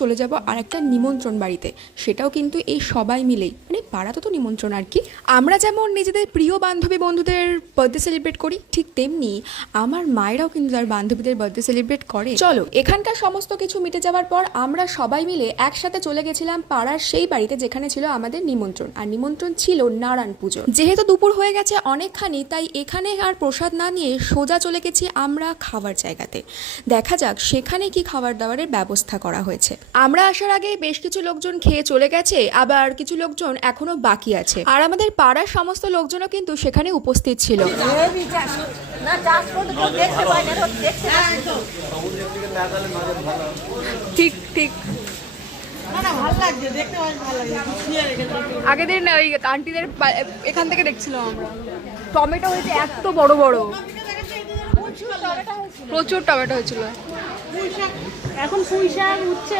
চলে যাব আর একটা নিমন্ত্রণ বাড়িতে, সেটাও কিন্তু এই সবাই মিলেই, মানে পাড়াতে তো নিমন্ত্রণ আর কি। আমরা যেমন নিজেদের প্রিয় বান্ধবী বন্ধুদের বার্থডে সেলিব্রেট করি, ঠিক তেমনি আমার মায়েরাও কিন্তু তার বান্ধবীদের বার্থডে সেলিব্রেট করে। চলো, এখানকার সমস্ত কিছু মিটে যাওয়ার পর আমরা সবাই মিলে একসাথে চলে গেছিলাম পাড়ার সেই বাড়িতে যেখানে ছিল আমাদের নিমন্ত্রণ। আর নিমন্ত্রণ ছিল নারায়ণ পুজো। যেহেতু দুপুর হয়ে গেছে অনেকখানি, তাই এখানে আর প্রসাদ না নিয়ে সোজা চলে গেছি আমরা খাবার জায়গাতে। দেখা যাক সেখানে কি খাবার দাবারের ব্যবস্থা করা হয়েছে। আমরা আসার আগে বেশ কিছু লোকজন খেয়ে চলে গেছে, আবার কিছু লোকজন এখনো বাকি আছে। আর আমাদের পাড়ার সমস্ত লোকজনও কিন্তু সেখানে উপস্থিত ছিল। ঠিক ঠিক আগের দিন ওই আন্টিদের এখান থেকে দেখছিলাম আমরা, টমেটো হয়েছে এত বড় বড়, প্রচুর টমেটো হয়েছিল। এখন পুঁই শাক উচ্ছে